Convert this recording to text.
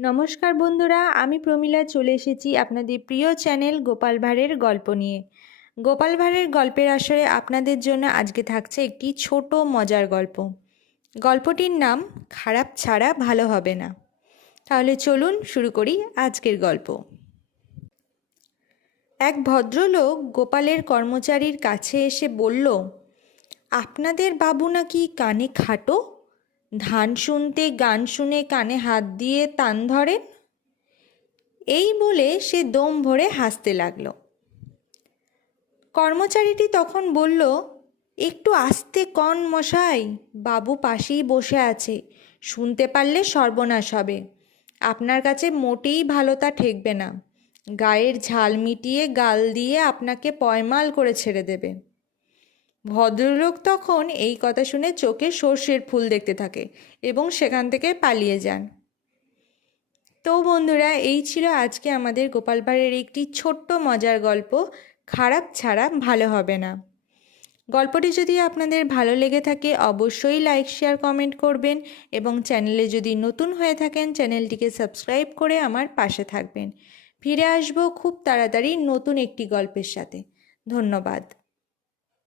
নমস্কার বন্ধুরা, আমি প্রমীলা চলে এসেছি আপনাদের প্রিয় চ্যানেল গোপাল ভাঁড়ের গল্প নিয়ে। গোপাল ভাঁড়ের গল্পের আসরে আপনাদের জন্য আজকে থাকছে একটি ছোট মজার গল্প। গল্পটির নাম, খারাপ ছাড়া ভালো হবে না। তাহলে চলুন শুরু করি আজকের গল্প। এক ভদ্রলোক গোপালের কর্মচারীর কাছে এসে বলল, আপনাদের বাবু নাকি কানে খাটো? ধান শুনতে, গান শুনে কানে হাত দিয়ে তান ধরেন এই বলে সে দম ভরে হাসতে লাগল। কর্মচারীটি তখন বলল, একটু আস্তে কন মশাই, বাবু পাশেই বসে আছে, শুনতে পারলে সর্বনাশ হবে। আপনার কাছে মোটেই ভালো তা ঠেকবে না। গায়ের ঝাল মিটিয়ে গাল দিয়ে আপনাকে পয়মাল করে ছেড়ে দেবে। ভদ্রলোক তখন এই কথা শুনে চোখে সর্ষের ফুল দেখতে থাকে এবং সেখান থেকে পালিয়ে যান। তো বন্ধুরা, এই ছিল আজকে আমাদের গোপাল ভাঁড়ের একটি ছোট্ট মজার গল্প। খারাপ ছাড়া ভালো হবে না। গল্পটি যদি আপনাদের ভালো লেগে থাকে, অবশ্যই লাইক, শেয়ার, কমেন্ট করবেন এবং চ্যানেলে যদি নতুন হয়ে থাকেন, চ্যানেলটিকে সাবস্ক্রাইব করে আমার পাশে থাকবেন। ফিরে আসব খুব তাড়াতাড়ি নতুন একটি গল্পের সাথে। ধন্যবাদ।